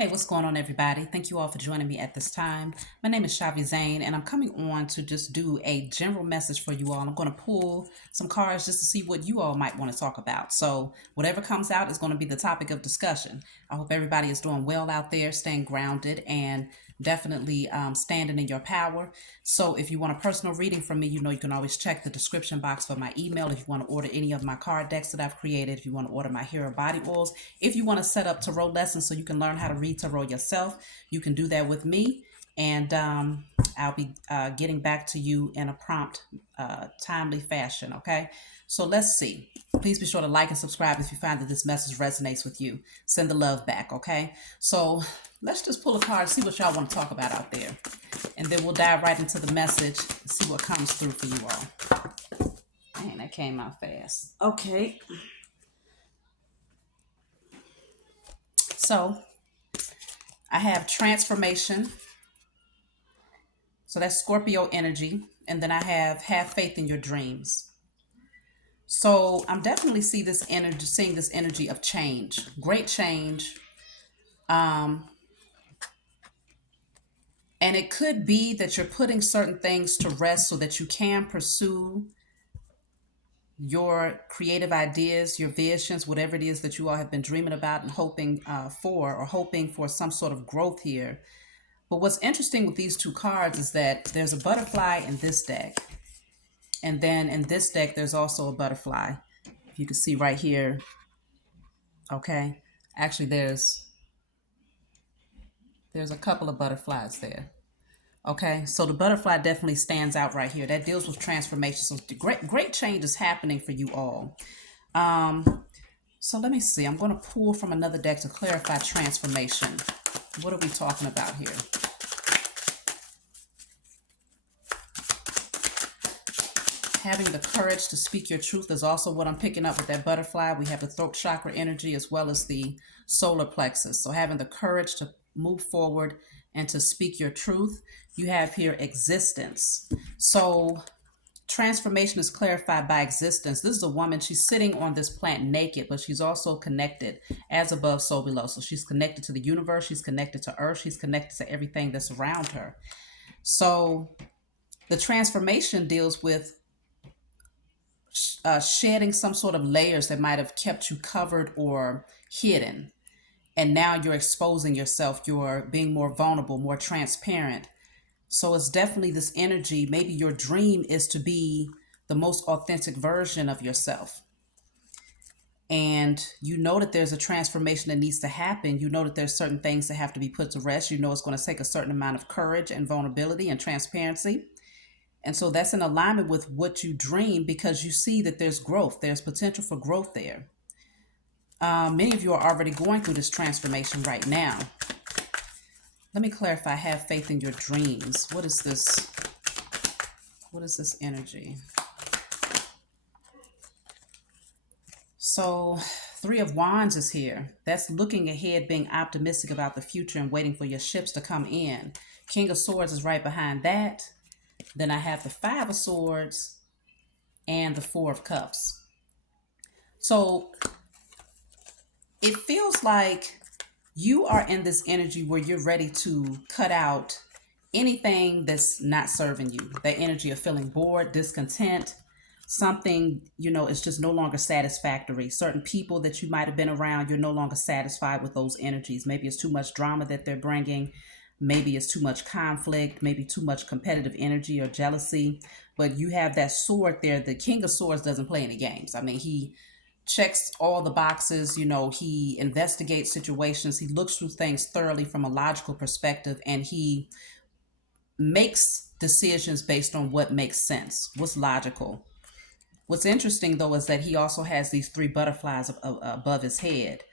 Hey, what's going on, everybody? Thank you all for joining me at this time. My name is Shavi Zane, and I'm coming on to just do a general message for you all. I'm going to pull some cards just to see what you all might want to talk about. So, whatever comes out is going to be the topic of discussion. I hope everybody is doing well out there, staying grounded, and definitely standing in your power. So, if you want a personal reading from me, you can always check the description box for my email. If you want to order any of my card decks that I've created, if you want to order my hair or body oils, if you want to set up tarot lessons so you can learn how to read tarot yourself, you can do that with me. And I'll be getting back to you in a prompt, timely fashion. Okay. So let's see. Please be sure to like and subscribe if you find that this message resonates with you. Send the love back. Okay. So let's just pull a card, see what y'all want to talk about out there. And then we'll dive right into the message and see what comes through for you all. Dang, that came out fast. Okay. So I have transformation. So that's Scorpio energy. And then I have faith in your dreams. So I'm definitely seeing this energy of change, great change. Um, and it could be that you're putting certain things to rest so that you can pursue your creative ideas, your visions, whatever it is that you all have been dreaming about and hoping for, or hoping for some sort of growth here. But what's interesting with these two cards is that there's a butterfly in this deck. And then in this deck, there's also a butterfly. If you can see right here, okay? Actually, there's a couple of butterflies there. Okay, so the butterfly definitely stands out right here. That deals with transformation. So great change is happening for you all. So let me see. I'm going to pull from another deck to clarify transformation. What are we talking about here? Having the courage to speak your truth is also what I'm picking up with that butterfly. We have the throat chakra energy as well as the solar plexus. So having the courage to move forward and to speak your truth. You have here existence. So transformation is clarified by existence. This is a woman. She's sitting on this plant naked, but she's also connected as above, so below. So she's connected to the universe. She's connected to earth. She's connected to everything that's around her. So the transformation deals with shedding some sort of layers that might have kept you covered or hidden. And now you're exposing yourself. You're being more vulnerable, more transparent. So it's definitely this energy. Maybe your dream is to be the most authentic version of yourself. And you know that there's a transformation that needs to happen. You know that there's certain things that have to be put to rest. You know it's going to take a certain amount of courage and vulnerability and transparency. And so that's in alignment with what you dream because you see that there's growth. There's potential for growth there. Many of you are already going through this transformation right now. Let me clarify. Have faith in your dreams. What is this? What is this energy? So, Three of Wands is here. That's looking ahead, being optimistic about the future and waiting for your ships to come in. King of Swords is right behind that. Then I have the Five of Swords and the Four of Cups. So, it feels like you are in this energy where you're ready to cut out anything that's not serving you. That energy of feeling bored, discontent, something, is just no longer satisfactory. Certain people that you might have been around, you're no longer satisfied with those energies. Maybe it's too much drama that they're bringing. Maybe it's too much conflict, maybe too much competitive energy or jealousy. But you have that sword there. The King of Swords doesn't play any games. I mean, he checks all the boxes. He investigates situations. He looks through things thoroughly from a logical perspective, and he makes decisions based on what makes sense, what's logical. What's interesting, though, is that he also has these three butterflies above his head.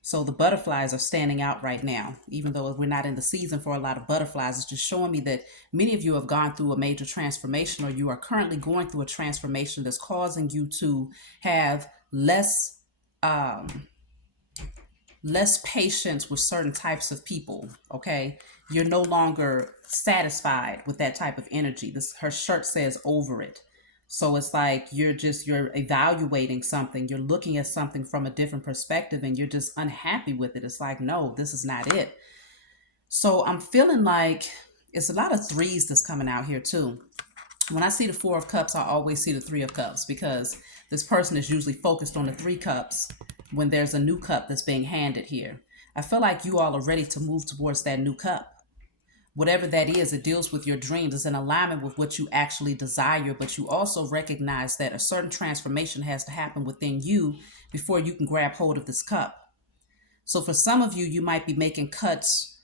So the butterflies are standing out right now. Even though we're not in the season for a lot of butterflies, it's just showing me that many of you have gone through a major transformation, or you are currently going through a transformation that's causing you to have less patience with certain types of people. Okay, you're no longer satisfied with that type of energy. Her shirt says over it. So it's like you're evaluating something, you're looking at something from a different perspective, and you're just unhappy with it. It's like, no, this is not it. So I'm feeling like it's a lot of threes that's coming out here too. When I see the Four of Cups, I always see the Three of Cups because this person is usually focused on the Three Cups when there's a new cup that's being handed here. I feel like you all are ready to move towards that new cup. Whatever that is, it deals with your dreams. It's in alignment with what you actually desire, but you also recognize that a certain transformation has to happen within you before you can grab hold of this cup. So for some of you, you might be making cuts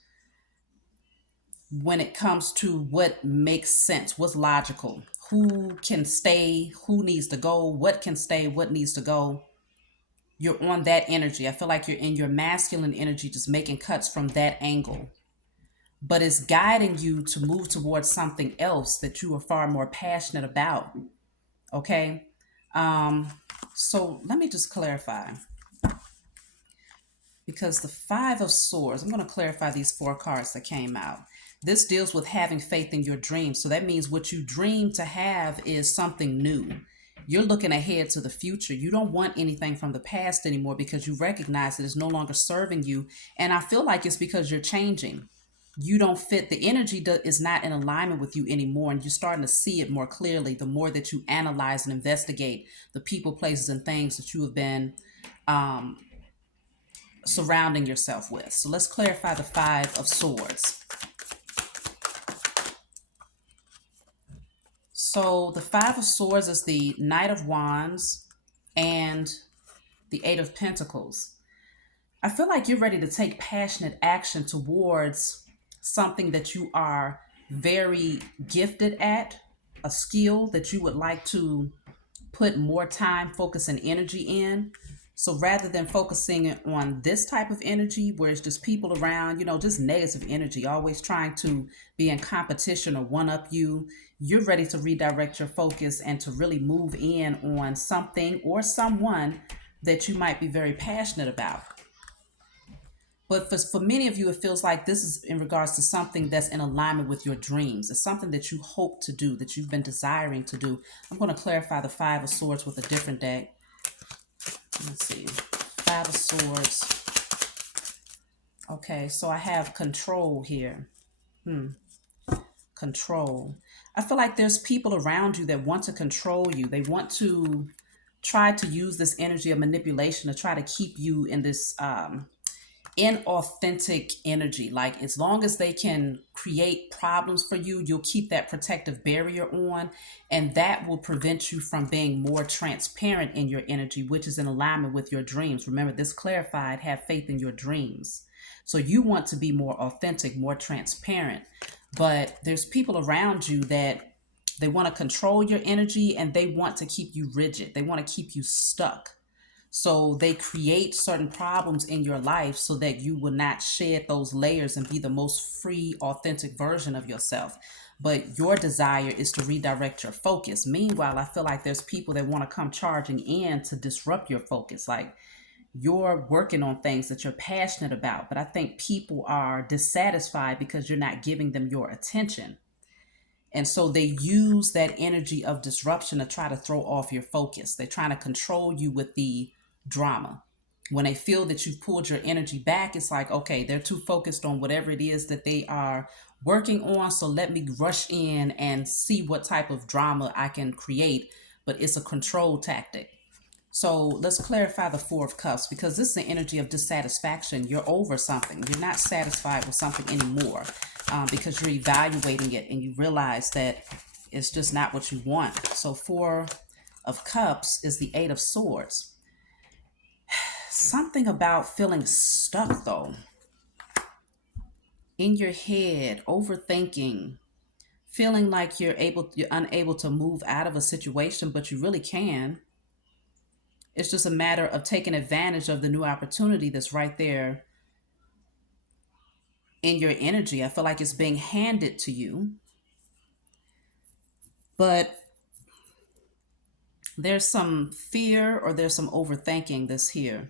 when it comes to what makes sense, what's logical, who can stay, who needs to go, what can stay, what needs to go. You're on that energy. I feel like you're in your masculine energy, just making cuts from that angle. But it's guiding you to move towards something else that you are far more passionate about. Okay. Um, so let me just clarify because the Five of Swords, I'm going to clarify these four cards that came out. This deals with having faith in your dreams. So that means what you dream to have is something new. You're looking ahead to the future. You don't want anything from the past anymore because you recognize that it's no longer serving you. And I feel like it's because you're changing. You don't fit, the energy is not in alignment with you anymore. And you're starting to see it more clearly the more that you analyze and investigate the people, places, and things that you have been um, surrounding yourself with. So let's clarify the Five of Swords. So the Five of Swords is the Knight of Wands and the Eight of Pentacles. I feel like you're ready to take passionate action towards something that you are very gifted at, a skill that you would like to put more time, focus, and energy in. So rather than focusing on this type of energy where it's just people around, just negative energy, always trying to be in competition or one up you, you're ready to redirect your focus and to really move in on something or someone that you might be very passionate about. But for many of you, it feels like this is in regards to something that's in alignment with your dreams. It's something that you hope to do, that you've been desiring to do. I'm going to clarify the Five of Swords with a different deck. Let's see. Five of Swords. Okay, so I have control here. Control. I feel like there's people around you that want to control you. They want to try to use this energy of manipulation to try to keep you in this inauthentic energy. Like as long as they can create problems for you, you'll keep that protective barrier on, and that will prevent you from being more transparent in your energy, which is in alignment with your dreams. Remember, this clarified, have faith in your dreams. So you want to be more authentic, more transparent, but there's people around you that they want to control your energy and they want to keep you rigid. They want to keep you stuck. So they create certain problems in your life so that you will not shed those layers and be the most free, authentic version of yourself. But your desire is to redirect your focus. Meanwhile, I feel like there's people that want to come charging in to disrupt your focus. Like you're working on things that you're passionate about, but I think people are dissatisfied because you're not giving them your attention. And so they use that energy of disruption to try to throw off your focus. They're trying to control you with the drama. When they feel that you've pulled your energy back, it's like, okay, they're too focused on whatever it is that they are working on. So let me rush in and see what type of drama I can create. But it's a control tactic. So let's clarify the Four of Cups because this is the energy of dissatisfaction. You're over something. You're not satisfied with something anymore because you're evaluating it and you realize that it's just not what you want. So Four of Cups is the Eight of Swords. Something about feeling stuck though. In your head, overthinking, feeling like you're unable to move out of a situation, but you really can. It's just a matter of taking advantage of the new opportunity that's right there in your energy. I feel like it's being handed to you, but there's some fear or there's some overthinking that's here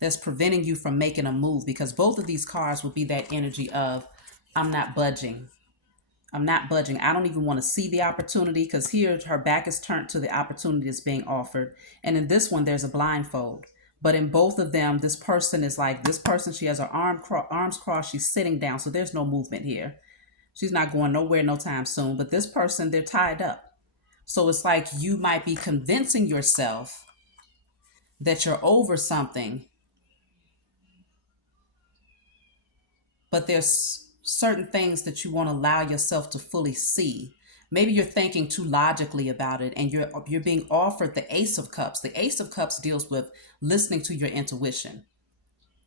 that's preventing you from making a move because both of these cards will be that energy of, I'm not budging. I'm not budging. I don't even want to see the opportunity because here her back is turned to the opportunity that's being offered. And in this one, there's a blindfold. But in both of them, this person is like, this person, she has her arms crossed, she's sitting down. So there's no movement here. She's not going nowhere no time soon. But this person, they're tied up. So it's like you might be convincing yourself that you're over something, but there's certain things that you want to allow yourself to fully see. Maybe you're thinking too logically about it, and you're being offered the Ace of Cups. The Ace of Cups deals with listening to your intuition,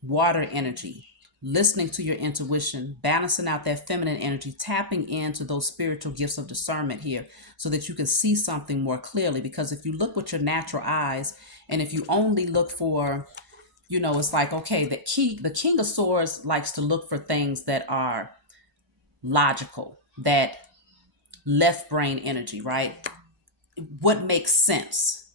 water energy, listening to your intuition, balancing out that feminine energy, tapping into those spiritual gifts of discernment here so that you can see something more clearly. Because if you look with your natural eyes, and if you only look for, it's like, okay, the King of Swords likes to look for things that are logical, that left brain energy, right? What makes sense.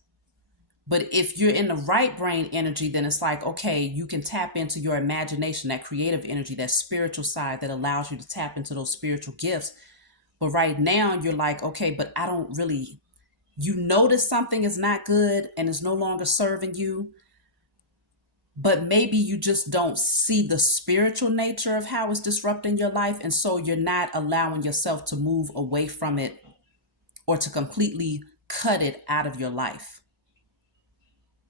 But if you're in the right brain energy, then it's like, okay, you can tap into your imagination, that creative energy, that spiritual side that allows you to tap into those spiritual gifts. But right now, you're like, okay, but I don't really, you notice something is not good and is no longer serving you, but maybe you just don't see the spiritual nature of how it's disrupting your life. And so you're not allowing yourself to move away from it or to completely cut it out of your life.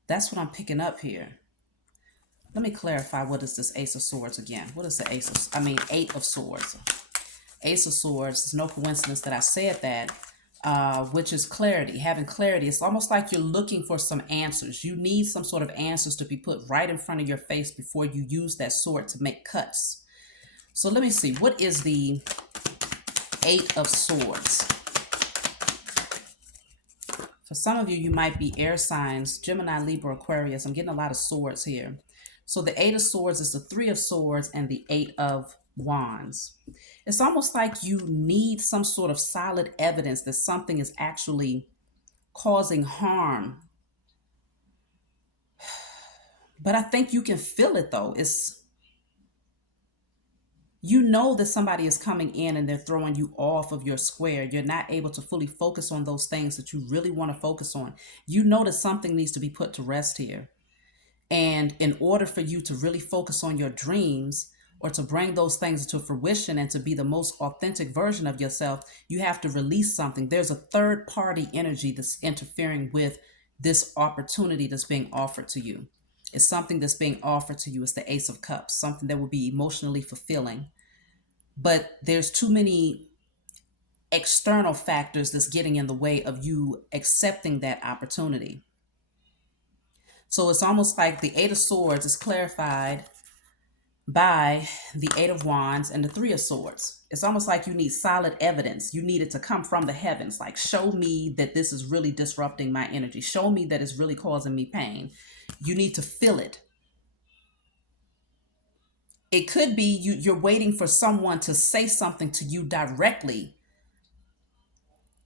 That's what I'm picking up here. Let me clarify, what is this Ace of Swords again? What is the Eight of Swords? Ace of Swords, it's no coincidence that I said that, which is clarity, having clarity. It's almost like you're looking for some answers. You need some sort of answers to be put right in front of your face before you use that sword to make cuts. So let me see, what is the Eight of Swords? For some of you, you might be air signs, Gemini, Libra, Aquarius. I'm getting a lot of swords here. So the Eight of Swords is the Three of Swords and the Eight of Wands. It's almost like you need some sort of solid evidence that something is actually causing harm. But I think you can feel it though. You know that somebody is coming in and they're throwing you off of your square. You're not able to fully focus on those things that you really want to focus on. You know that something needs to be put to rest here. And in order for you to really focus on your dreams or to bring those things into fruition and to be the most authentic version of yourself, you have to release something. There's a third party energy that's interfering with this opportunity that's being offered to you. It's something that's being offered to you. It's the Ace of Cups, something that will be emotionally fulfilling. But there's too many external factors that's getting in the way of you accepting that opportunity. So it's almost like the Eight of Swords is clarified by the Eight of Wands and the Three of Swords. It's almost like you need solid evidence. You need it to come from the heavens. Like, show me that this is really disrupting my energy. Show me that it's really causing me pain. You need to feel it. It could be you're waiting for someone to say something to you directly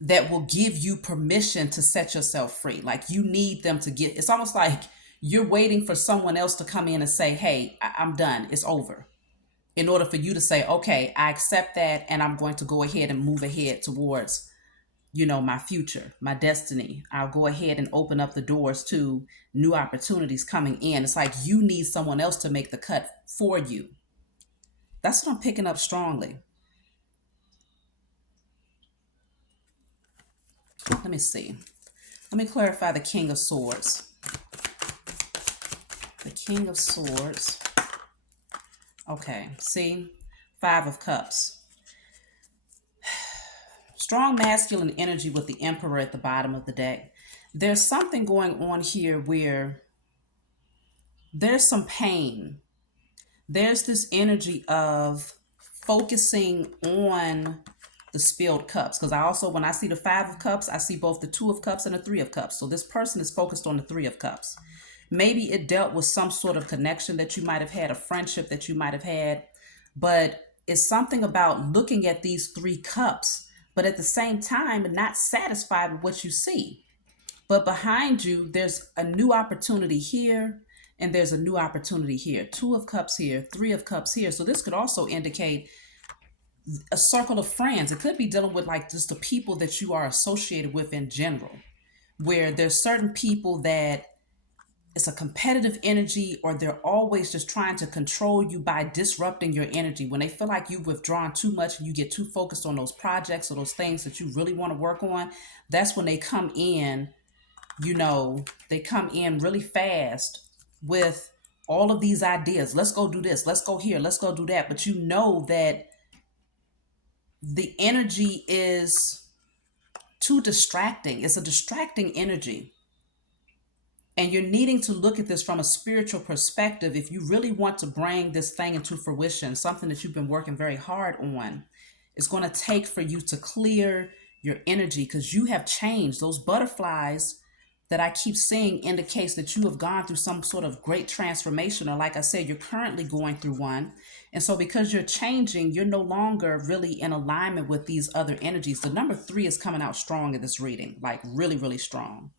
that will give you permission to set yourself free. Like, you need them to get, it's almost like you're waiting for someone else to come in and say, hey, I'm done, it's over, in order for you to say, okay, I accept that, and I'm going to go ahead and move ahead towards, my future, my destiny. I'll go ahead and open up the doors to new opportunities coming in. It's like you need someone else to make the cut for you. That's what I'm picking up strongly. Let me see. Let me clarify the King of Swords. The King of Swords. Okay, see? Five of Cups. Strong masculine energy with the Emperor at the bottom of the deck. There's something going on here where there's some pain. There's this energy of focusing on the spilled cups. Because I also, when I see the Five of Cups, I see both the Two of Cups and the Three of Cups. So this person is focused on the Three of Cups. Maybe it dealt with some sort of connection that you might have had, a friendship that you might have had. But it's something about looking at these three cups, but at the same time, not satisfied with what you see. But behind you, there's a new opportunity here, and there's a new opportunity here. Two of Cups here, Three of Cups here. So this could also indicate a circle of friends. It could be dealing with like just the people that you are associated with in general, where there's certain people that it's a competitive energy, or they're always just trying to control you by disrupting your energy. When they feel like you've withdrawn too much and you get too focused on those projects or those things that you really want to work on, that's when they come in, they come in really fast with all of these ideas. Let's go do this, let's go here, let's go do that. But you know that the energy is too distracting. It's a distracting energy. And you're needing to look at this from a spiritual perspective if you really want to bring this thing into fruition, something that you've been working very hard on. It's going to take for you to clear your energy because you have changed. Those butterflies that I keep seeing indicates that you have gone through some sort of great transformation, or like I said, you're currently going through one. And so because you're changing, you're no longer really in alignment with these other energies. The number 3 is coming out strong in this reading, like really, really strong.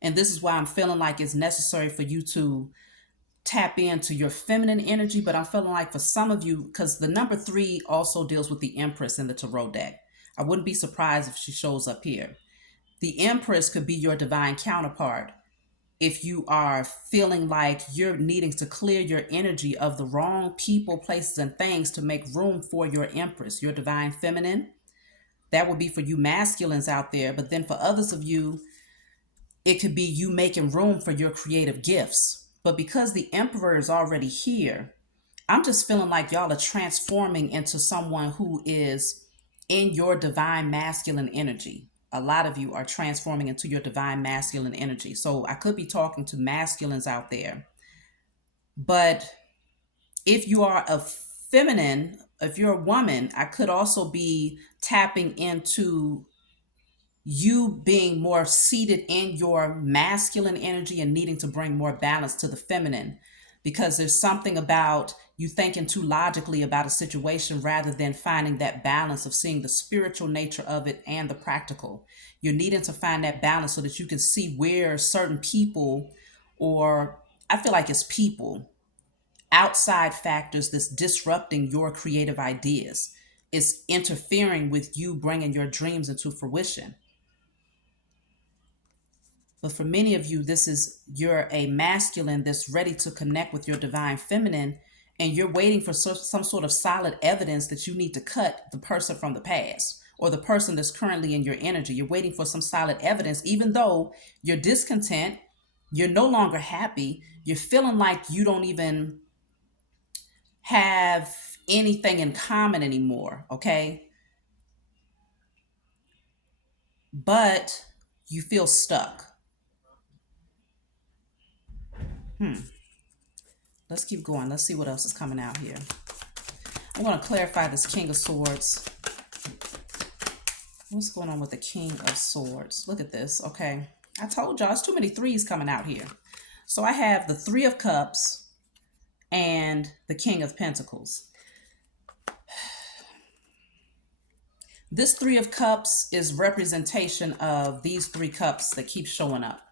And this is why I'm feeling like it's necessary for you to tap into your feminine energy. But I'm feeling like for some of you, because the number 3 also deals with the Empress in the Tarot deck. I wouldn't be surprised if she shows up here. The Empress could be your divine counterpart. If you are feeling like you're needing to clear your energy of the wrong people, places, and things to make room for your Empress, your divine feminine, that would be for you masculines out there. But then for others of you, it could be you making room for your creative gifts. But because the Emperor is already here, I'm just feeling like y'all are transforming into someone who is in your divine masculine energy. A lot of you are transforming into your divine masculine energy. So I could be talking to masculines out there. But if you are a feminine, if you're a woman, I could also be tapping into you being more seated in your masculine energy and needing to bring more balance to the feminine, because there's something about you thinking too logically about a situation rather than finding that balance of seeing the spiritual nature of it and the practical. You're needing to find that balance so that you can see where certain people, or I feel like it's people, outside factors that's disrupting your creative ideas, is interfering with you bringing your dreams into fruition. But for many of you, this is you're a masculine that's ready to connect with your divine feminine, and you're waiting for some sort of solid evidence that you need to cut the person from the past or the person that's currently in your energy. You're waiting for some solid evidence, even though you're discontent, you're no longer happy, you're feeling like you don't even have anything in common anymore, okay? But you feel stuck. Let's keep going. Let's see what else is coming out here. I'm going to clarify this King of Swords. What's going on with the King of Swords? Look at this. Okay. I told y'all, it's too many threes coming out here. So I have the Three of Cups and the King of Pentacles. This Three of Cups is representation of these 3 cups that keep showing up.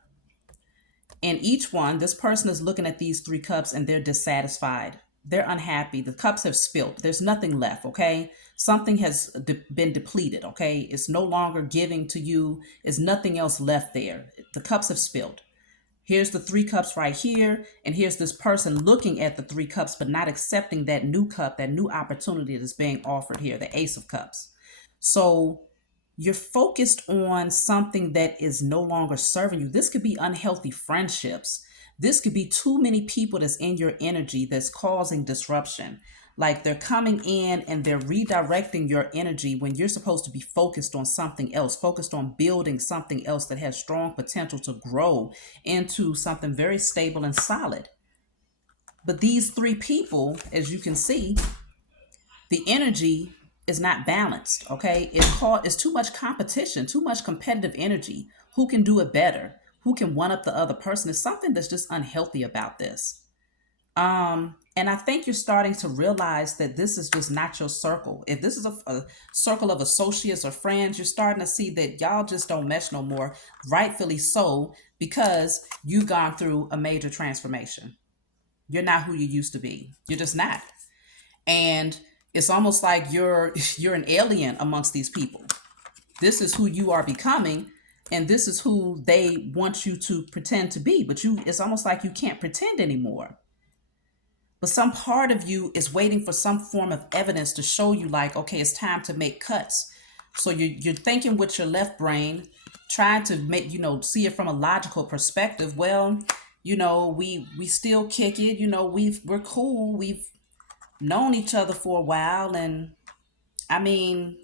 In each one, this person is looking at these 3 cups and they're dissatisfied. They're unhappy. The cups have spilt. There's nothing left, okay? Something has been depleted, okay? It's no longer giving to you. There's nothing else left there. The cups have spilled. Here's the 3 cups right here, and here's this person looking at the 3 cups but not accepting that new cup, that new opportunity that's being offered here, the Ace of Cups. So you're focused on something that is no longer serving you. This could be unhealthy friendships. This could be too many people that's in your energy that's causing disruption. Like they're coming in and they're redirecting your energy when you're supposed to be focused on something else, focused on building something else that has strong potential to grow into something very stable and solid. But these 3 people, as you can see, the energy is not balanced, okay? It's too much competition, too much competitive energy. Who can do it better? Who can one up the other person? There's something that's just unhealthy about this. And I think you're starting to realize that this is just not your circle. If this is a circle of associates or friends, you're starting to see that y'all just don't mesh no more, rightfully so, because you've gone through a major transformation. You're not who you used to be. You're just not. And it's almost like you're an alien amongst these people. This is who you are becoming, And this is who they want you to pretend to be. But it's almost like you can't pretend anymore. But some part of you is waiting for some form of evidence to show you, like, okay, it's time to make cuts. So you're thinking with your left brain, trying to make, see it from a logical perspective. Well, we still kick it. We're cool. We've known each other for a while, and I mean,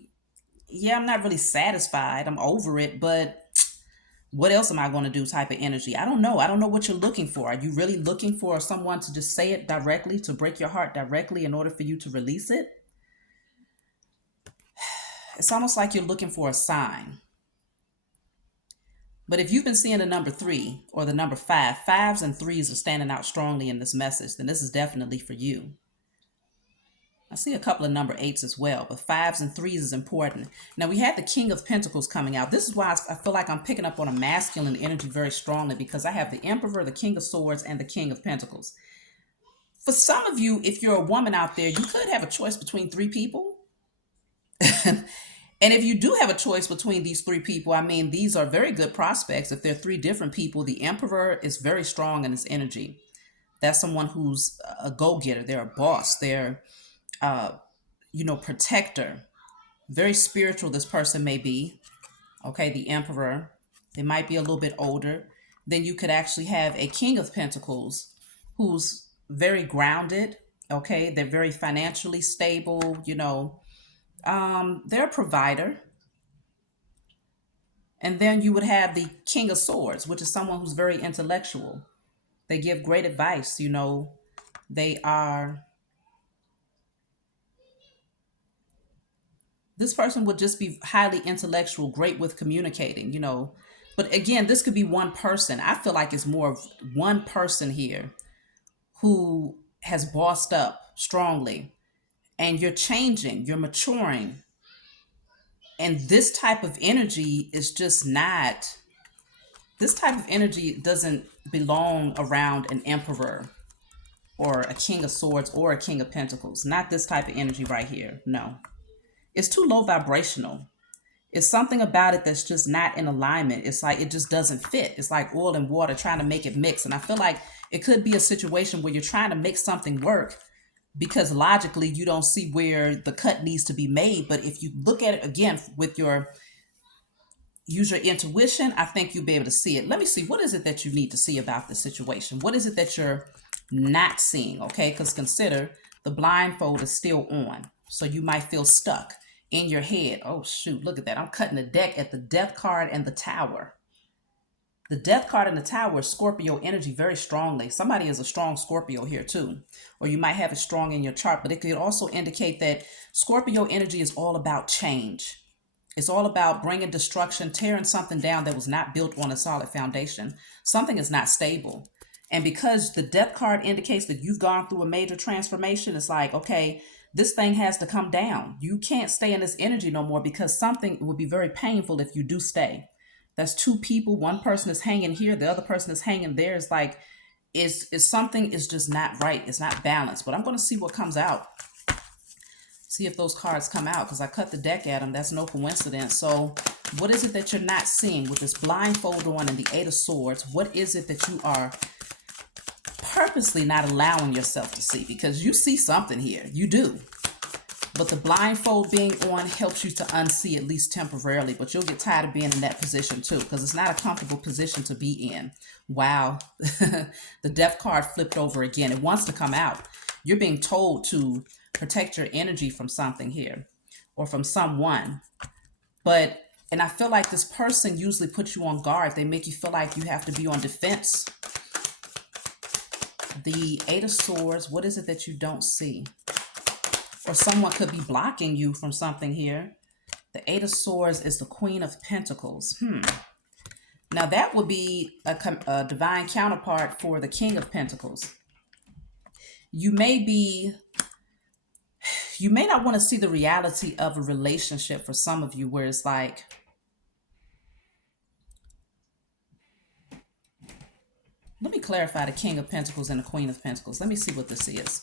yeah, I'm not really satisfied. I'm over it, but what else am I going to do type of energy? I don't know. I don't know what you're looking for. Are you really looking for someone to just say it directly, to break your heart directly in order for you to release it? It's almost like you're looking for a sign. But if you've been seeing the number 3 or the number 5, fives and threes are standing out strongly in this message, then this is definitely for you. I see a couple of number 8s as well, but 5s and 3s is important. Now we had the King of Pentacles coming out. This is why I feel like I'm picking up on a masculine energy very strongly, because I have the Emperor, the King of Swords, and the King of Pentacles. For some of you, if you're a woman out there, you could have a choice between 3 people. And if you do have a choice between these 3 people, I mean, these are very good prospects. If they're 3 different people, the Emperor is very strong in his energy. That's someone who's a go-getter. They're a boss. They're protector. Very spiritual this person may be. Okay, the Emperor. They might be a little bit older. Then you could actually have a King of Pentacles who's very grounded. Okay, they're very financially stable. They're a provider. And then you would have the King of Swords, which is someone who's very intellectual. They give great advice. They are this person would just be highly intellectual, great with communicating. But again, this could be one person. I feel like it's more of one person here who has bossed up strongly, and you're changing, you're maturing. And this type of energy is just not, this type of energy doesn't belong around an emperor or a king of swords or a king of pentacles. Not this type of energy right here. No, it's too low vibrational. It's something about it that's just not in alignment. It's like it just doesn't fit. It's like oil and water trying to make it mix. And I feel like it could be a situation where you're trying to make something work because logically you don't see where the cut needs to be made. But if you look at it again with use your intuition, I think you'll be able to see it. Let me see. What is it that you need to see about the situation? What is it that you're not seeing? Okay, because consider the blindfold is still on. So you might feel stuck in your head. Oh, shoot, look at that. I'm cutting the deck at the Death card and the Tower. The Death card and the Tower is Scorpio energy very strongly. Somebody is a strong Scorpio here too. Or you might have it strong in your chart, but it could also indicate that Scorpio energy is all about change. It's all about bringing destruction, tearing something down that was not built on a solid foundation. Something is not stable. And because the Death card indicates that you've gone through a major transformation, it's like, okay, this thing has to come down. You can't stay in this energy no more because something would be very painful if you do stay. That's 2 people. One person is hanging here. The other person is hanging there. It's like, is something is just not right. It's not balanced. But I'm going to see what comes out. See if those cards come out because I cut the deck at them. That's no coincidence. So what is it that you're not seeing with this blindfold on and the 8 of Swords? What is it that you are purposely not allowing yourself to see? Because you see something here. You do. But the blindfold being on helps you to unsee at least temporarily. But you'll get tired of being in that position too because it's not a comfortable position to be in. Wow. The Death card flipped over again. It wants to come out. You're being told to protect your energy from something here or from someone. And I feel like this person usually puts you on guard. They make you feel like you have to be on defense. The 8 of Swords, what is it that you don't see? Or someone could be blocking you from something here. The 8 of Swords is the Queen of Pentacles. Now that would be a divine counterpart for the King of Pentacles. You may not want to see the reality of a relationship for some of you where it's like, let me clarify the King of Pentacles and the Queen of Pentacles. Let me see what this is.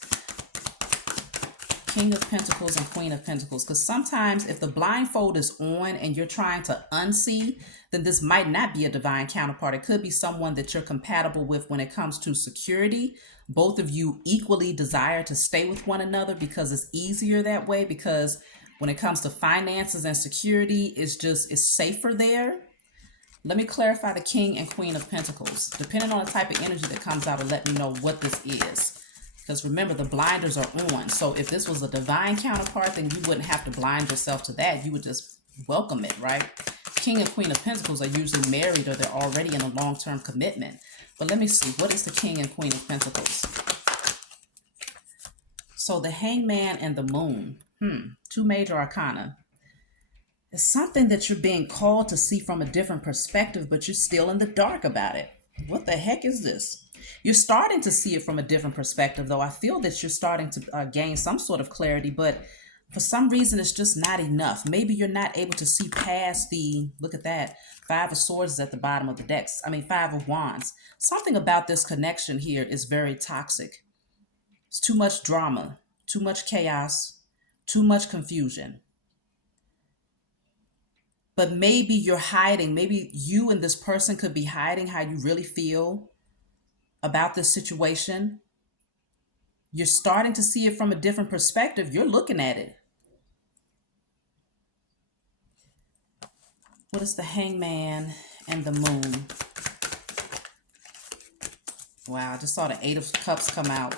King of Pentacles and Queen of Pentacles. Because sometimes if the blindfold is on and you're trying to unsee, then this might not be a divine counterpart. It could be someone that you're compatible with when it comes to security. Both of you equally desire to stay with one another because it's easier that way. Because when it comes to finances and security, it's safer there. Let me clarify the King and Queen of Pentacles. Depending on the type of energy that comes out, will let me know what this is. Because remember, the blinders are on. So if this was a divine counterpart, then you wouldn't have to blind yourself to that. You would just welcome it, right? King and Queen of Pentacles are usually married or they're already in a long-term commitment. But let me see. What is the King and Queen of Pentacles? So the Hangman and the Moon. Two major arcana. It's something that you're being called to see from a different perspective, but you're still in the dark about it. What the heck is this? You're starting to see it from a different perspective, though. I feel that you're starting to gain some sort of clarity, but for some reason, it's just not enough. Maybe you're not able to see past the, look at that, Five of Swords is at the bottom of the decks. Five of Wands. Something about this connection here is very toxic. It's too much drama, too much chaos, too much confusion. But maybe you're hiding. Maybe you and this person could be hiding how you really feel about this situation. You're starting to see it from a different perspective. You're looking at it. What is the Hangman and the Moon? Wow, I just saw the Eight of Cups come out.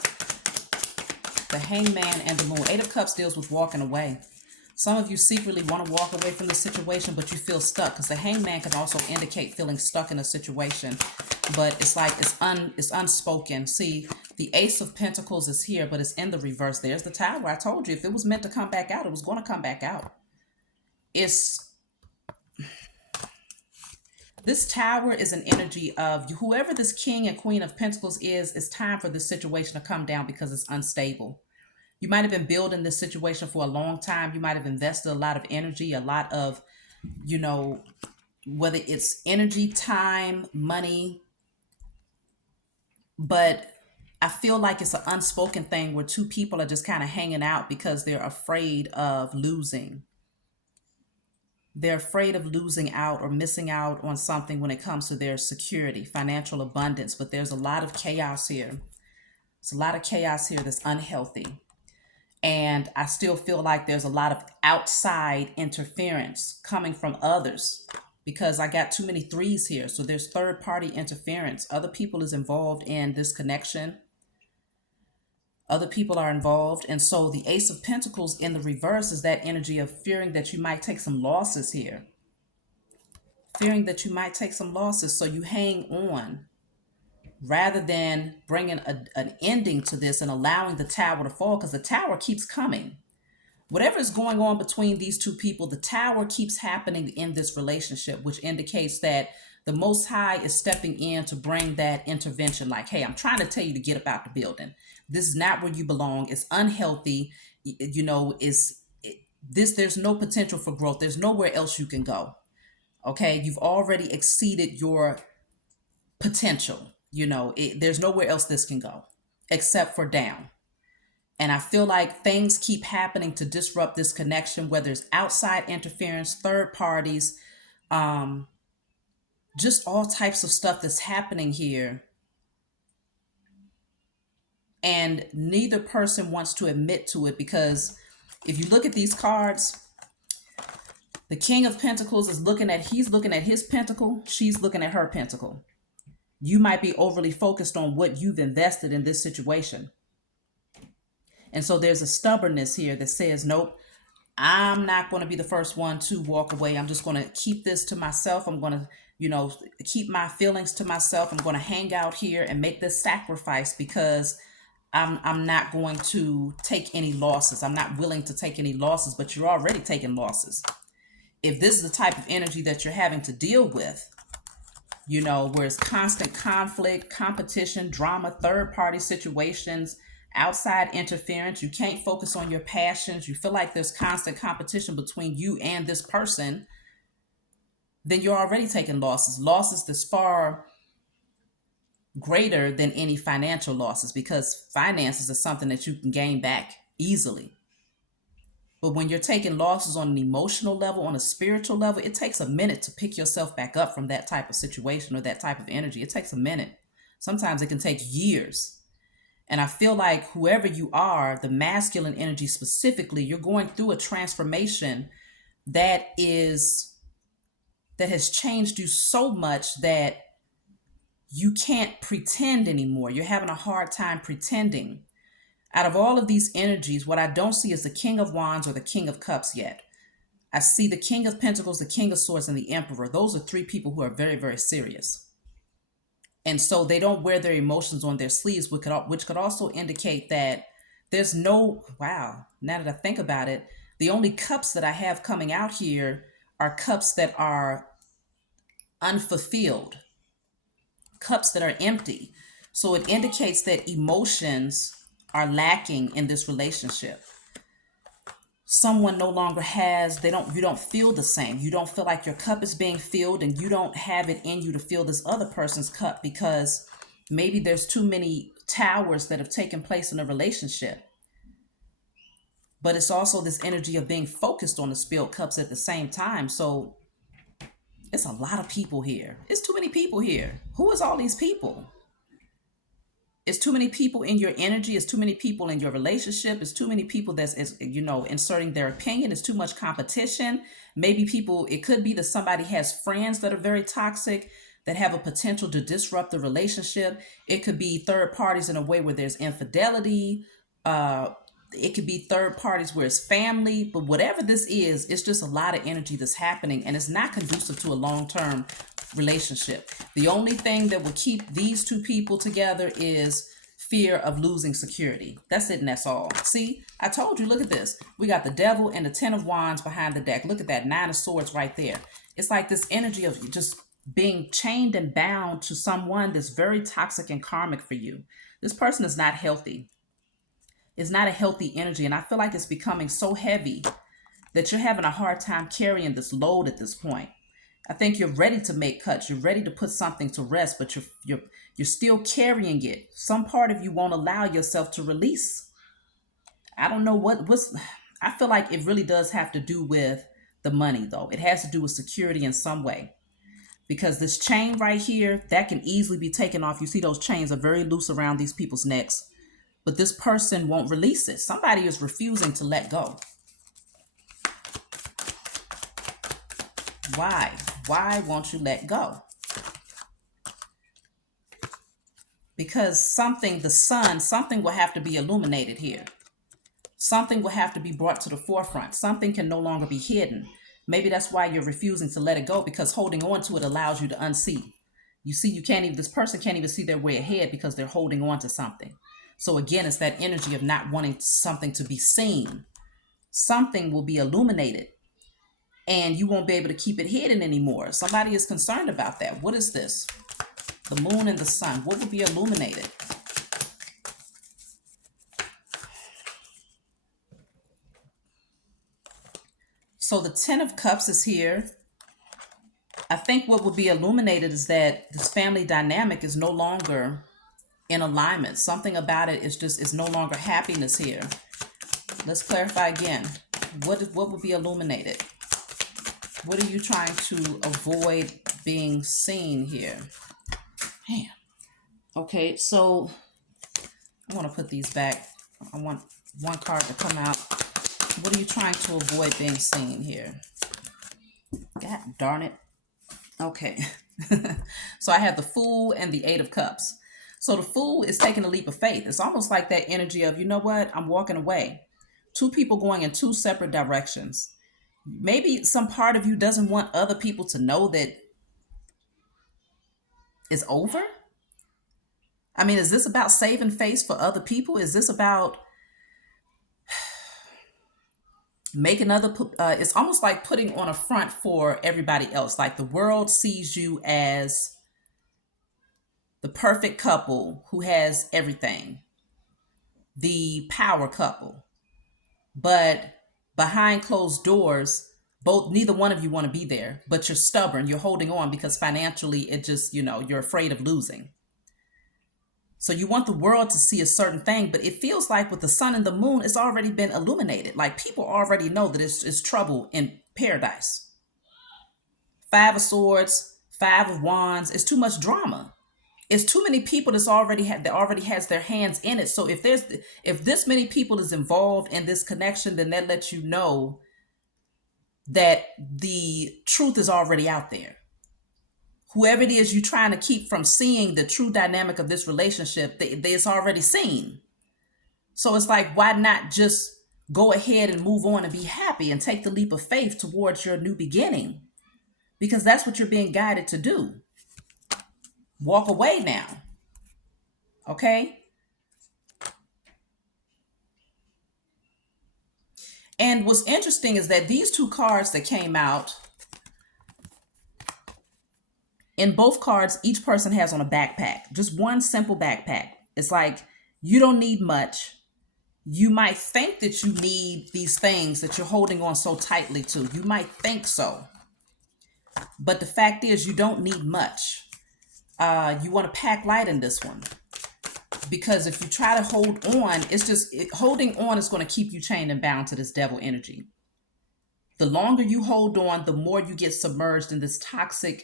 The Hangman and the Moon. Eight of Cups deals with walking away. Some of you secretly want to walk away from the situation, but you feel stuck, because the Hangman can also indicate feeling stuck in a situation, but it's like it's unspoken. See, the Ace of Pentacles is here, but it's in the reverse. There's the Tower. I told you if it was meant to come back out, it was going to come back out. This Tower is an energy of whoever this King and Queen of Pentacles is. It's time for this situation to come down because it's unstable. You might have been building this situation for a long time. You might have invested a lot of energy, a lot of, whether it's energy, time, money. But I feel like it's an unspoken thing where two people are just kind of hanging out because they're afraid of losing. They're afraid of losing out or missing out on something when it comes to their security, financial abundance. But there's a lot of chaos here. There's a lot of chaos here that's unhealthy. And I still feel like there's a lot of outside interference coming from others, because I got too many threes here. So there's third party interference. Other people is involved in this connection. Other people are involved. And so the Ace of Pentacles in the reverse is that energy of fearing that you might take some losses here. Fearing that you might take some losses. So you hang on rather than bringing an ending to this and allowing the Tower to fall, because the Tower keeps coming. Whatever is going on between these two people, the Tower keeps happening in this relationship, which indicates that the Most High is stepping in to bring that intervention. Like, hey, I'm trying to tell you to get up out the building. This is not where you belong. It's unhealthy. There's no potential for growth. There's nowhere else you can go. Okay, you've already exceeded your potential. There's nowhere else this can go except for down. And I feel like things keep happening to disrupt this connection, whether it's outside interference, third parties, just all types of stuff that's happening here. And neither person wants to admit to it, because if you look at these cards, the King of Pentacles he's looking at his pentacle, she's looking at her pentacle. You might be overly focused on what you've invested in this situation. And so there's a stubbornness here that says, nope, I'm not going to be the first one to walk away. I'm just going to keep this to myself. I'm going to, keep my feelings to myself. I'm going to hang out here and make this sacrifice because I'm not going to take any losses. I'm not willing to take any losses, but you're already taking losses. If this is the type of energy that you're having to deal with, where it's constant conflict, competition, drama, third party situations, outside interference, you can't focus on your passions, you feel like there's constant competition between you and this person, then you're already taking losses that's far greater than any financial losses, because finances is something that you can gain back easily. But when you're taking losses on an emotional level, on a spiritual level, it takes a minute to pick yourself back up from that type of situation or that type of energy. It takes a minute. Sometimes it can take years. And I feel like whoever you are, the masculine energy specifically, you're going through a transformation that is that has changed you so much that you can't pretend anymore. You're having a hard time pretending. Out of all of these energies, what I don't see is the King of Wands or the King of Cups yet. I see the King of Pentacles, the King of Swords, and the Emperor. Those are three people who are very, very serious. And so they don't wear their emotions on their sleeves, which could also indicate that there's no, wow, now that I think about it, the only cups that I have coming out here are cups that are unfulfilled, cups that are empty. So it indicates that emotions are lacking in this relationship. Someone no longer has, you don't feel the same. You don't feel like your cup is being filled, and you don't have it in you to fill this other person's cup because maybe there's too many towers that have taken place in a relationship. But it's also this energy of being focused on the spilled cups at the same time. So it's a lot of people here. It's too many people here. Who is all these people? It's too many people in your energy. It's too many people in your relationship. It's too many people that's inserting their opinion. It's too much competition. Maybe people, it could be that somebody has friends that are very toxic, that have a potential to disrupt the relationship. It could be third parties in a way where there's infidelity. It could be third parties where it's family. But whatever this is, it's just a lot of energy that's happening, and it's not conducive to a long-term relationship. The only thing that will keep these two people together is fear of losing security. That's it, and that's all. See, I told you, look at this. We got the Devil and the Ten of Wands behind the deck. Look at that, Nine of Swords right there. It's like this energy of just being chained and bound to someone that's very toxic and karmic for you. This person is not healthy. It's not a healthy energy, and I feel like it's becoming so heavy that you're having a hard time carrying this load at this point. I think you're ready to make cuts. You're ready to put something to rest, but you're still carrying it. Some part of you won't allow yourself to release. I don't know what's. I feel like it really does have to do with the money, though. It has to do with security in some way, because this chain right here, that can easily be taken off. You see those chains are very loose around these people's necks, but this person won't release it. Somebody is refusing to let go. Why? Why won't you let go? Because something will have to be illuminated here. Something will have to be brought to the forefront. Something can no longer be hidden. Maybe that's why you're refusing to let it go, because holding on to it allows you to unsee. You see, this person can't even see their way ahead because they're holding on to something. So again, it's that energy of not wanting something to be seen. Something will be illuminated, and you won't be able to keep it hidden anymore. Somebody is concerned about that. What is this? The moon and the sun. What will be illuminated? So the Ten of Cups is here. I think what will be illuminated is that this family dynamic is no longer in alignment. Something about it is no longer happiness here. Let's clarify again. What will be illuminated? What are you trying to avoid being seen here? Man. Okay, so I want to put these back. I want one card to come out. What are you trying to avoid being seen here? God darn it. Okay. So I have the Fool and the Eight of Cups. So the Fool is taking a leap of faith. It's almost like that energy of, you know what? I'm walking away. Two people going in two separate directions. Maybe some part of you doesn't want other people to know that it's over. I mean, is this about saving face for other people? Is this about making it's almost like putting on a front for everybody else. Like the world sees you as the perfect couple who has everything, the power couple. But behind closed doors, neither one of you want to be there, but you're stubborn. You're holding on because financially it just, you're afraid of losing. So you want the world to see a certain thing, but it feels like with the sun and the moon, it's already been illuminated. Like people already know that it's trouble in paradise. Five of Swords, Five of Wands. It's too much drama. It's too many people that already has their hands in it. So if this many people is involved in this connection, then that lets you know that the truth is already out there. Whoever it is you're trying to keep from seeing the true dynamic of this relationship, it's already seen. So it's like, why not just go ahead and move on and be happy and take the leap of faith towards your new beginning? Because that's what you're being guided to do. Walk away now. Okay? And what's interesting is that these two cards that came out, in both cards, each person has on a backpack, just one simple backpack. It's like, you don't need much. You might think that you need these things that you're holding on so tightly to. You might think so. But the fact is, you don't need much. You want to pack light in this one. Because if you try to hold on, holding on is going to keep you chained and bound to this devil energy. The longer you hold on, the more you get submerged in this toxic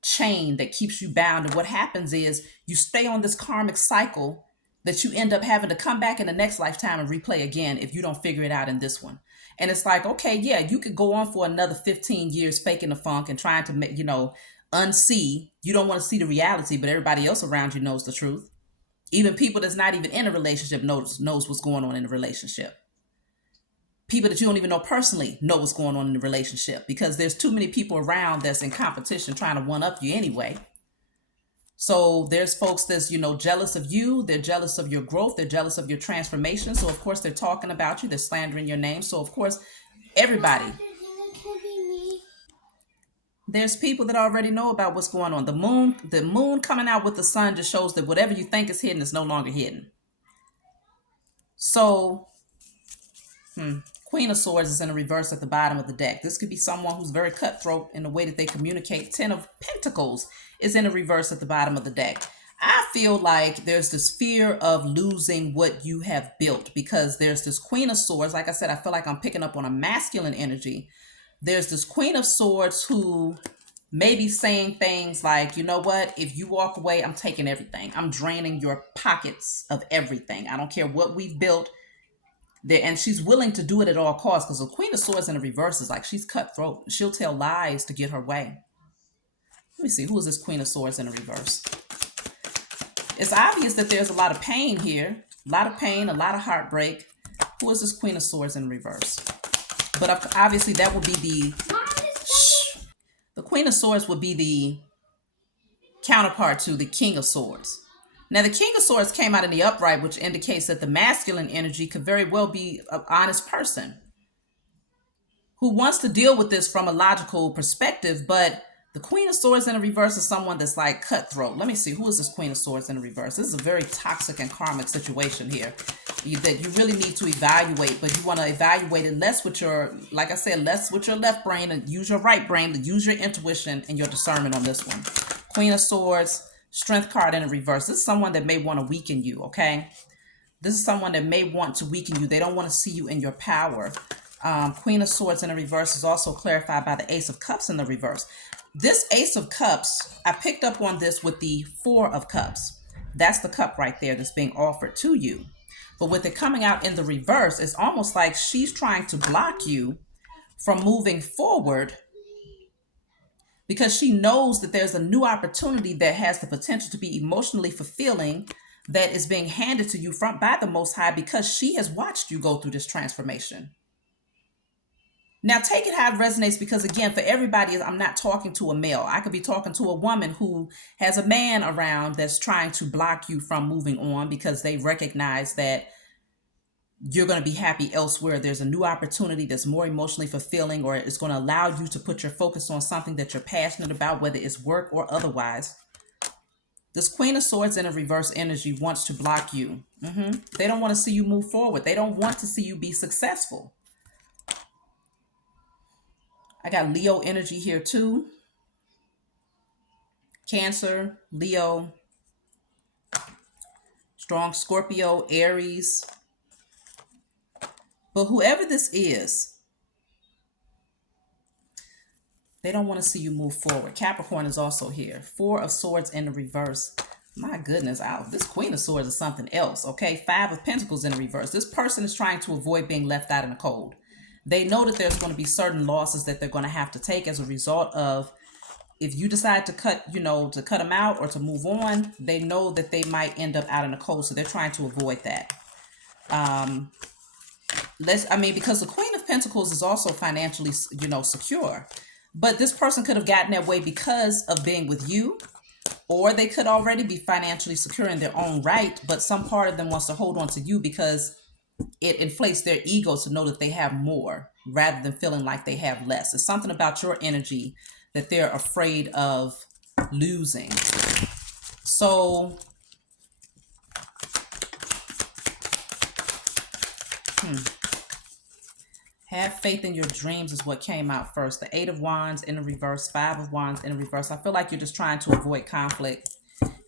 chain that keeps you bound. And what happens is you stay on this karmic cycle that you end up having to come back in the next lifetime and replay again if you don't figure it out in this one. And it's like, okay, yeah, you could go on for another 15 years faking the funk and trying to unsee. You don't want to see the reality, but everybody else around you knows the truth. Even people that's not even in a relationship knows what's going on in the relationship. People that you don't even know personally know what's going on in the relationship, because there's too many people around that's in competition trying to one up you anyway. So there's folks that's, jealous of you. They're jealous of your growth. They're jealous of your transformation. So of course they're talking about you. They're slandering your name. So of course, everybody, there's people that already know about what's going on. The moon coming out with the sun just shows that whatever you think is hidden is no longer hidden. So, Queen of Swords is in the reverse at the bottom of the deck. This could be someone who's very cutthroat in the way that they communicate. Ten of Pentacles is in the reverse at the bottom of the deck. I feel like there's this fear of losing what you have built, because there's this Queen of Swords. Like I said, I feel like I'm picking up on a masculine energy. There's this Queen of Swords who may be saying things like, you know what, if you walk away, I'm taking everything. I'm draining your pockets of everything. I don't care what we've built. And she's willing to do it at all costs, because the Queen of Swords in the reverse is like, she's cutthroat. She'll tell lies to get her way. Let me see, who is this Queen of Swords in the reverse? It's obvious that there's a lot of pain here. A lot of pain, a lot of heartbreak. Who is this Queen of Swords in reverse? But obviously that would be the Queen of Swords would be the counterpart to the King of Swords. Now, the King of Swords came out in the upright, which indicates that the masculine energy could very well be an honest person who wants to deal with this from a logical perspective. But the Queen of Swords in the reverse is someone that's like cutthroat. Let me see, who is this Queen of Swords in the reverse? This is a very toxic and karmic situation here that you really need to evaluate. But you want to evaluate it less with your, like I said, less with your left brain and use your right brain to use your intuition and your discernment on this one. Queen of Swords, Strength card in the reverse. This is someone that may want to weaken you, okay? This is someone that may want to weaken you. They don't want to see you in your power. Queen of Swords in the reverse is also clarified by the Ace of Cups in the reverse. This Ace of Cups, I picked up on this with the Four of Cups. That's the cup right there that's being offered to you. But with it coming out in the reverse, it's almost like she's trying to block you from moving forward, because she knows that there's a new opportunity that has the potential to be emotionally fulfilling that is being handed to you by the Most High, because she has watched you go through this transformation. Now, take it how it resonates, because again, for everybody, I'm not talking to a male. I could be talking to a woman who has a man around that's trying to block you from moving on because they recognize that you're going to be happy elsewhere. There's a new opportunity that's more emotionally fulfilling, or it's going to allow you to put your focus on something that you're passionate about, whether it's work or otherwise. This Queen of Swords in a reverse energy wants to block you. They don't want to see you move forward. They don't want to see you be successful. I got Leo energy here too. Cancer, Leo. Strong Scorpio, Aries. But whoever this is, they don't want to see you move forward. Capricorn is also here. Four of Swords in the reverse. My goodness, this Queen of Swords is something else, okay? Five of Pentacles in the reverse. This person is trying to avoid being left out in the cold. They know that there's going to be certain losses that they're going to have to take as a result of, if you decide to cut them out or to move on, they know that they might end up out in the cold. So they're trying to avoid that. Because the Queen of Pentacles is also financially, secure. But this person could have gotten that way because of being with you, or they could already be financially secure in their own right, but some part of them wants to hold on to you because it inflates their ego to know that they have more rather than feeling like they have less. It's something about your energy that they're afraid of losing. So, have faith in your dreams is what came out first. The Eight of Wands in the reverse, Five of Wands in the reverse. I feel like you're just trying to avoid conflict.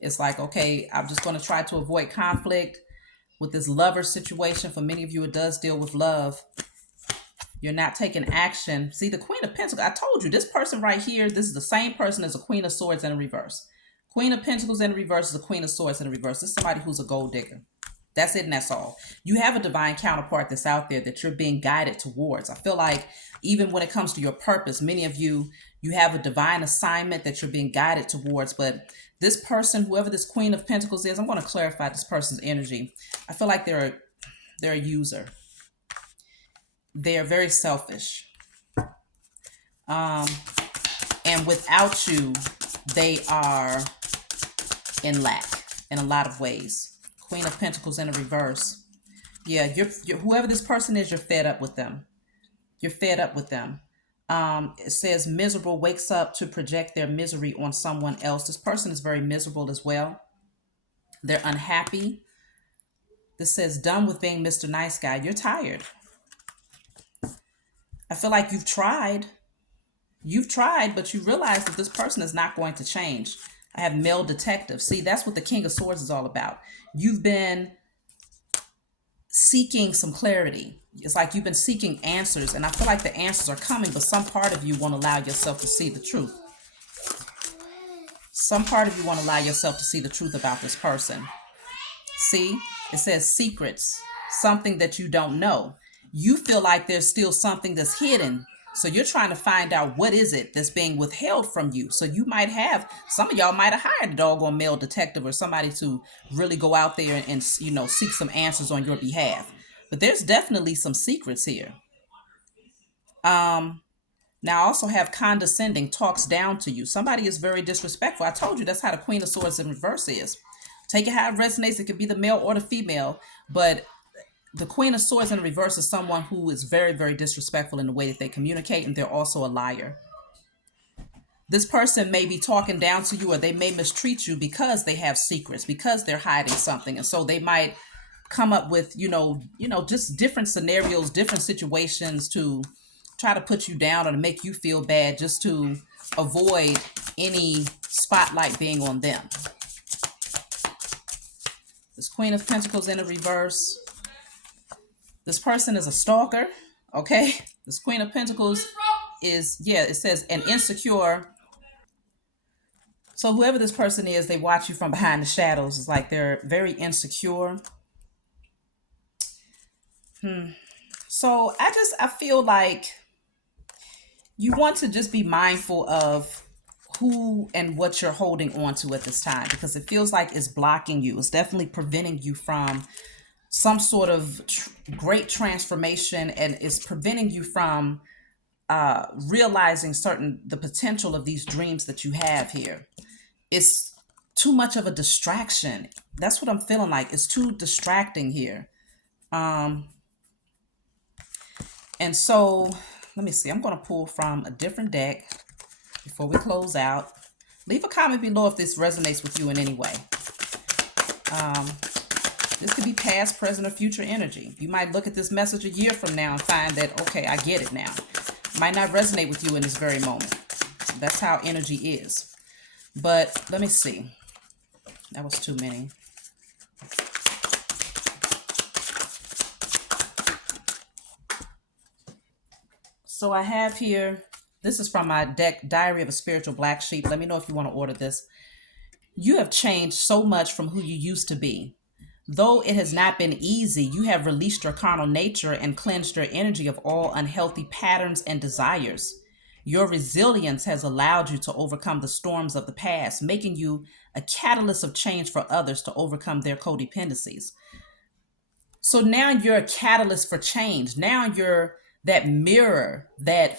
It's like, okay, I'm just going to try to avoid conflict with this lover situation. For many of you, it does deal with love. You're not taking action. See, the Queen of Pentacles, I told you, this person right here, this is the same person as a Queen of Swords in the reverse. Queen of Pentacles in the reverse is a Queen of Swords in the reverse. This is somebody who's a gold digger. That's it and that's all. You have a divine counterpart that's out there that you're being guided towards. I feel like even when it comes to your purpose, many of you have a divine assignment that you're being guided towards. But this person, whoever this Queen of Pentacles is, I'm going to clarify this person's energy. I feel like they're a user. They're very selfish. And without you, they are in lack in a lot of ways. Queen of Pentacles in the reverse. Yeah, you're whoever this person is, you're fed up with them. You're fed up with them. It says miserable wakes up to project their misery on someone else. This person is very miserable as well. They're unhappy. This says done with being Mr. Nice Guy. You're tired. I feel like you've tried. You've tried, but you realize that this person is not going to change. I have male detective. See, that's what the King of Swords is all about. You've been seeking some clarity. It's like you've been seeking answers, and I feel like the answers are coming, but some part of you won't allow yourself to see the truth. Some part of you won't allow yourself to see the truth about this person. See, it says secrets, something that you don't know. You feel like there's still something that's hidden. So you're trying to find out what is it that's being withheld from you. So you might have, some of y'all might have hired a doggone male detective or somebody to really go out there and seek some answers on your behalf. But there's definitely some secrets here. Now I also have condescending, talks down to you. Somebody is very disrespectful. I told you that's how the Queen of Swords in reverse is. Take it how it resonates. It could be the male or the female, but the Queen of Swords in reverse is someone who is very, very disrespectful in the way that they communicate, and they're also a liar. This person may be talking down to you, or they may mistreat you because they have secrets, because they're hiding something. And so they might come up with, just different scenarios, different situations to try to put you down or to make you feel bad, just to avoid any spotlight being on them. This Queen of Pentacles in a reverse. This person is a stalker, okay? This Queen of Pentacles is, it says an insecure. So whoever this person is, they watch you from behind the shadows. It's like they're very insecure. So I feel like you want to just be mindful of who and what you're holding on to at this time, because it feels like it's blocking you. It's definitely preventing you from some sort of great transformation, and is preventing you from realizing the potential of these dreams that you have here. It's too much of a distraction. That's what I'm feeling like. It's too distracting here. And so let me see. I'm going to pull from a different deck before we close out. Leave a comment below if this resonates with you in any way. This could be past, present, or future energy. You might look at this message a year from now and find that, okay, I get it now. It might not resonate with you in this very moment. So that's how energy is. But let me see. That was too many. So I have here, this is from my deck, Diary of a Spiritual Black Sheep. Let me know if you want to order this. You have changed so much from who you used to be. Though it has not been easy, you have released your carnal nature and cleansed your energy of all unhealthy patterns and desires. Your resilience has allowed you to overcome the storms of the past, making you a catalyst of change for others to overcome their codependencies. So now you're a catalyst for change. Now you're that mirror that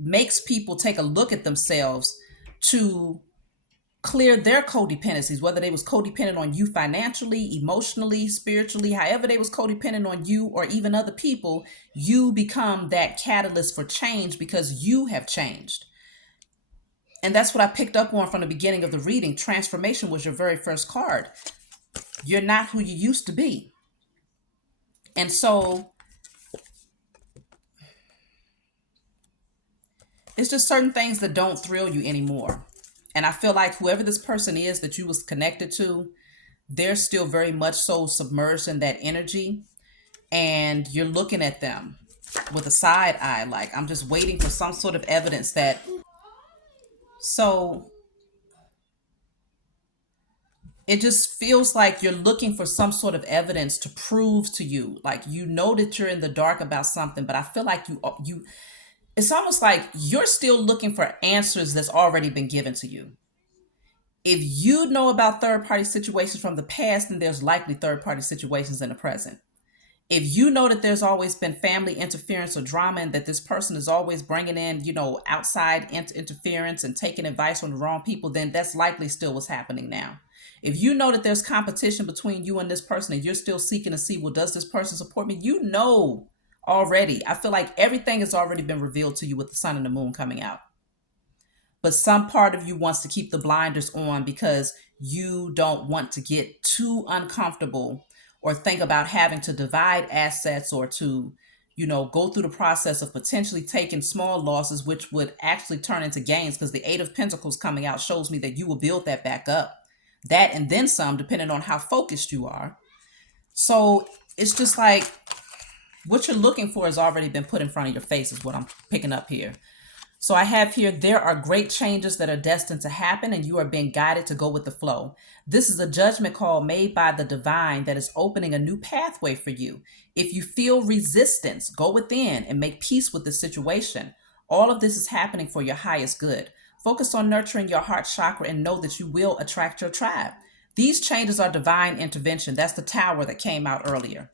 makes people take a look at themselves to clear their codependencies, whether they was codependent on you financially, emotionally, spiritually, however they was codependent on you or even other people. You become that catalyst for change because you have changed. And that's what I picked up on from the beginning of the reading. Transformation was your very first card. You're not who you used to be. And so it's just certain things that don't thrill you anymore. And I feel like whoever this person is that you was connected to, they're still very much so submerged in that energy. And you're looking at them with a side eye, like, I'm just waiting for some sort of evidence that. So it just feels like you're looking for some sort of evidence to prove to you, like, you know that you're in the dark about something, but I feel like you it's almost like you're still looking for answers that's already been given to you. If you know about third party situations from the past, then there's likely third party situations in the present. If you know that there's always been family interference or drama and that this person is always bringing in, outside interference and taking advice from the wrong people, then that's likely still what's happening now. If you know that there's competition between you and this person and you're still seeking to see, well, does this person support me? You know already. I feel like everything has already been revealed to you with the sun and the moon coming out. But some part of you wants to keep the blinders on because you don't want to get too uncomfortable or think about having to divide assets or to, go through the process of potentially taking small losses, which would actually turn into gains, because the Eight of Pentacles coming out shows me that you will build that back up. That and then some, depending on how focused you are. So it's just like what you're looking for has already been put in front of your face, is what I'm picking up here. So I have here, there are great changes that are destined to happen and you are being guided to go with the flow. This is a judgment call made by the divine that is opening a new pathway for you. If you feel resistance, go within and make peace with the situation. All of this is happening for your highest good. Focus on nurturing your heart chakra and know that you will attract your tribe. These changes are divine intervention. That's the tower that came out earlier.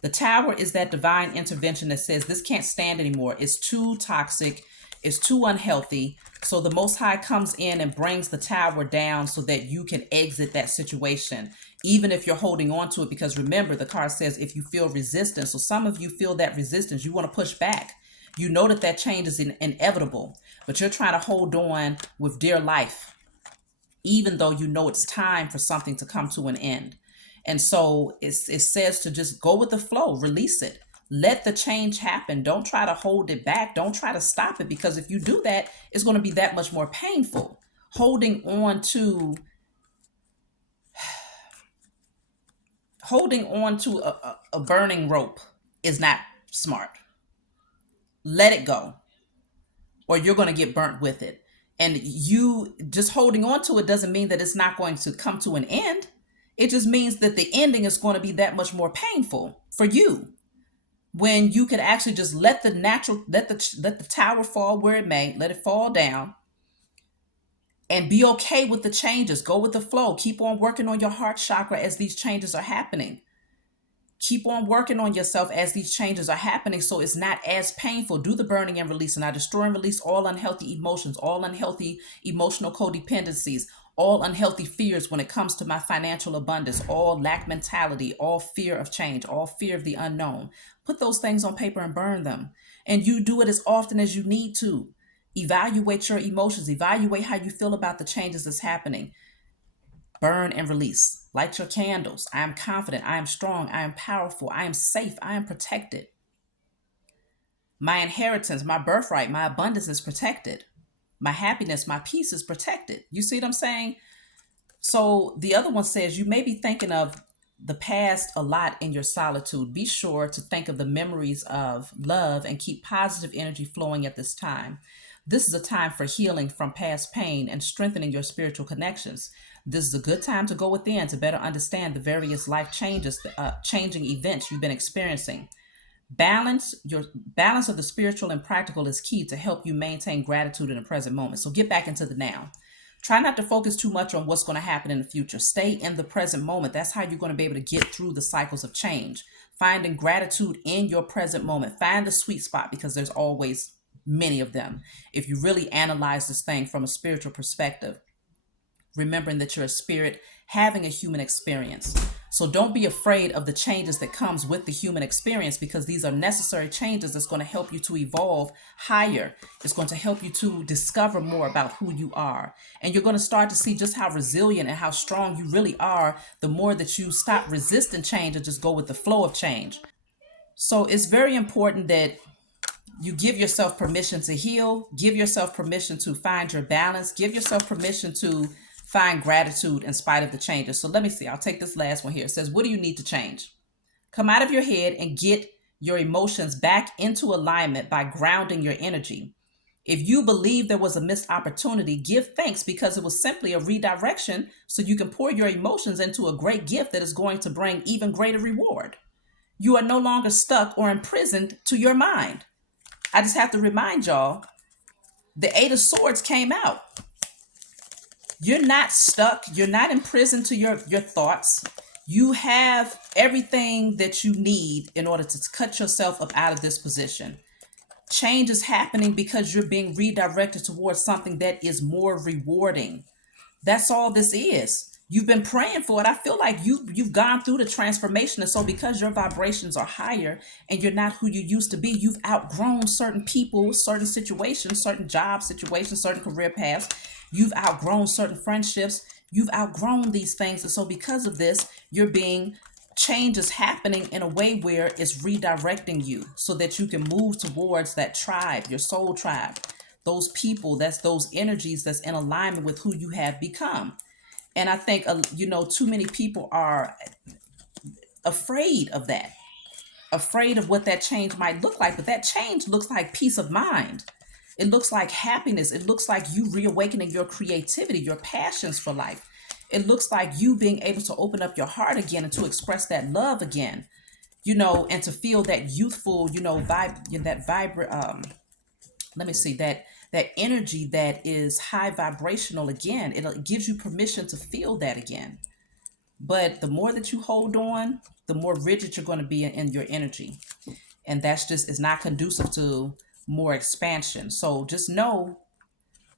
The tower is that divine intervention that says this can't stand anymore. It's too toxic. It's too unhealthy. So the Most High comes in and brings the tower down so that you can exit that situation, even if you're holding on to it. Because remember, the card says if you feel resistance. So some of you feel that resistance. You want to push back. You know that change is inevitable, but you're trying to hold on with dear life, even though you know it's time for something to come to an end. And so it says to just go with the flow, release it. Let the change happen. Don't try to hold it back. Don't try to stop it, because if you do that, it's going to be that much more painful. Holding on to a burning rope is not smart. Let it go, or you're going to get burnt with it. And you just holding on to it doesn't mean that it's not going to come to an end. It just means that the ending is going to be that much more painful for you, when you could actually just let the tower fall where it may, let it fall down, and be okay with the changes. Go with the flow. Keep on working on your heart chakra as these changes are happening. Keep on working on yourself as these changes are happening so it's not as painful. Do the burning and release. And I destroy and release all unhealthy emotions, all unhealthy emotional codependencies, all unhealthy fears when it comes to my financial abundance, all lack mentality, all fear of change, all fear of the unknown. Put those things on paper and burn them. And you do it as often as you need to. Evaluate your emotions. Evaluate how you feel about the changes that's happening. Burn and release. Light your candles. I am confident. I am strong. I am powerful. I am safe. I am protected. My inheritance, my birthright, my abundance is protected. My happiness, my peace is protected. You see what I'm saying? So the other one says you may be thinking of the past a lot in your solitude, be sure to think of the memories of love and keep positive energy flowing at this time. This is a time for healing from past pain and strengthening your spiritual connections. This is a good time to go within to better understand the various life changes, changing events you've been experiencing. Balance of the spiritual and practical is key to help you maintain gratitude in the present moment. So get back into the now. Try not to focus too much on what's going to happen in the future. Stay in the present moment. That's how you're going to be able to get through the cycles of change. Finding gratitude in your present moment. Find the sweet spot, because there's always many of them. If you really analyze this thing from a spiritual perspective, remembering that you're a spirit having a human experience. So don't be afraid of the changes that comes with the human experience, because these are necessary changes that's going to help you to evolve higher. It's going to help you to discover more about who you are. And you're going to start to see just how resilient and how strong you really are the more that you stop resisting change and just go with the flow of change. So it's very important that you give yourself permission to heal, give yourself permission to find your balance, give yourself permission to find gratitude in spite of the changes. So let me see, I'll take this last one here. It says, what do you need to change? Come out of your head and get your emotions back into alignment by grounding your energy. If you believe there was a missed opportunity, give thanks, because it was simply a redirection so you can pour your emotions into a great gift that is going to bring even greater reward. You are no longer stuck or imprisoned to your mind. I just have to remind y'all, the Eight of Swords came out. You're not stuck. You're not imprisoned to your thoughts. You have everything that you need in order to cut yourself up out of this position. Change is happening because you're being redirected towards something that is more rewarding. That's all this is. You've been praying for it. I feel like you've gone through the transformation. And so because your vibrations are higher and you're not who you used to be, you've outgrown certain people, certain situations, certain job situations, certain career paths. You've outgrown certain friendships. You've outgrown these things. And so because of this, change is happening in a way where it's redirecting you so that you can move towards that tribe, your soul tribe, those people, that's those energies that's in alignment with who you have become. And I think, too many people are afraid of that, afraid of what that change might look like. But that change looks like peace of mind. It looks like happiness. It looks like you reawakening your creativity, your passions for life. It looks like you being able to open up your heart again and to express that love again, and to feel that youthful, that vibrant, let me see, that energy that is high vibrational again. It gives you permission to feel that again. But the more that you hold on, the more rigid you're going to be in your energy. And that's just is not conducive to more expansion. So just know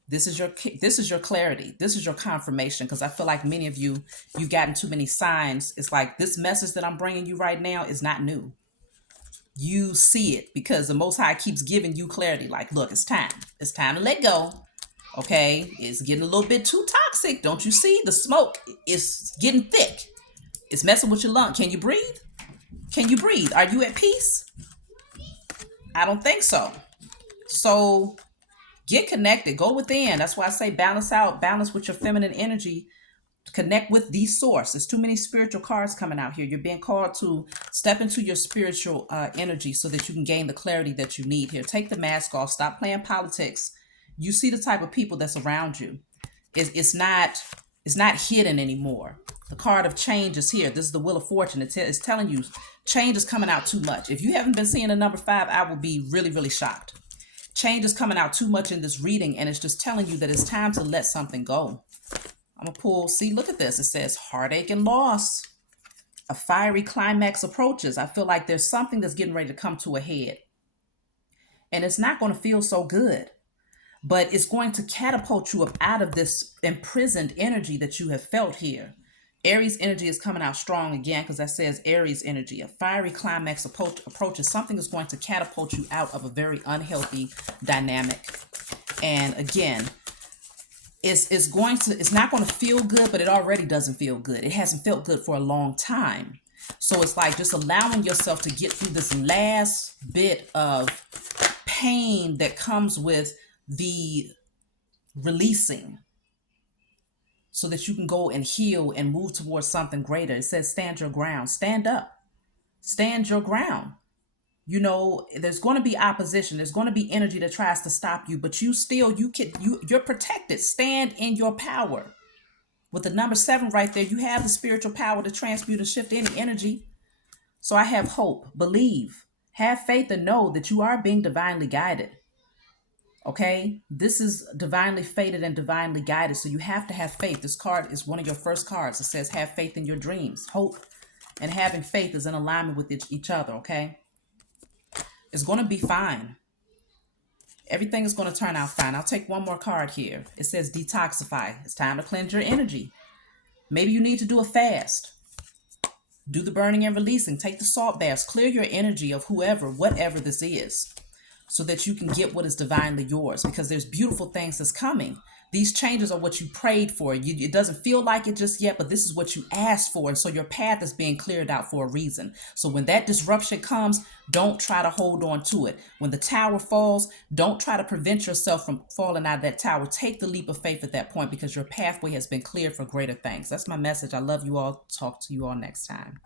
this is your clarity. This is your confirmation, because I feel like many of you've gotten too many signs. It's like this message that I'm bringing you right now is not new. You see it because the Most High keeps giving you clarity. Like, look, it's time. It's time to let go. Okay, it's getting a little bit too toxic. Don't you see? The smoke is getting thick. It's messing with your lung. Can you breathe? Can you breathe? Are you at peace? I don't think so. So get connected. Go within. That's why I say balance out. Balance with your feminine energy. Connect with the source. There's too many spiritual cards coming out here. You're being called to step into your spiritual energy so that you can gain the clarity that you need here. Take the mask off. Stop playing politics. You see the type of people that's around you. It's not hidden anymore. The card of change is here. This is the Wheel of Fortune. It's telling you change is coming out too much. If you haven't been seeing the number 5, I will be really, really shocked. Change is coming out too much in this reading, and it's just telling you that it's time to let something go. I'm going to pull, see, look at this. It says heartache and loss. A fiery climax approaches. I feel like there's something that's getting ready to come to a head. And it's not going to feel so good. But it's going to catapult you up out of this imprisoned energy that you have felt here. Aries energy is coming out strong again, because that says Aries energy. A fiery climax approaches. Something is going to catapult you out of a very unhealthy dynamic. And again, it's not going to feel good, but it already doesn't feel good. It hasn't felt good for a long time. So it's like just allowing yourself to get through this last bit of pain that comes with the releasing. so that you can go and heal and move towards something greater. It says stand your ground. Stand up. Stand your ground. You know, there's going to be opposition. There's going to be energy that tries to stop you, but you're protected. Stand in your power. With the number 7 right there, you have the spiritual power to transmute and shift any energy. So I have hope, believe, have faith, and know that you are being divinely guided. Okay, this is divinely fated and divinely guided. So you have to have faith. This card is one of your first cards. It says have faith in your dreams. Hope and having faith is in alignment with each other. Okay, it's going to be fine. Everything is going to turn out fine. I'll take one more card here. It says detoxify. It's time to cleanse your energy. Maybe you need to do a fast. Do the burning and releasing. Take the salt baths. Clear your energy of whoever, whatever this is, so that you can get what is divinely yours, because there's beautiful things that's coming. These changes are what you prayed for. It doesn't feel like it just yet, but this is what you asked for. And so your path is being cleared out for a reason. So when that disruption comes, don't try to hold on to it. When the tower falls, don't try to prevent yourself from falling out of that tower. Take the leap of faith at that point, because your pathway has been cleared for greater things. That's my message. I love you all. Talk to you all next time.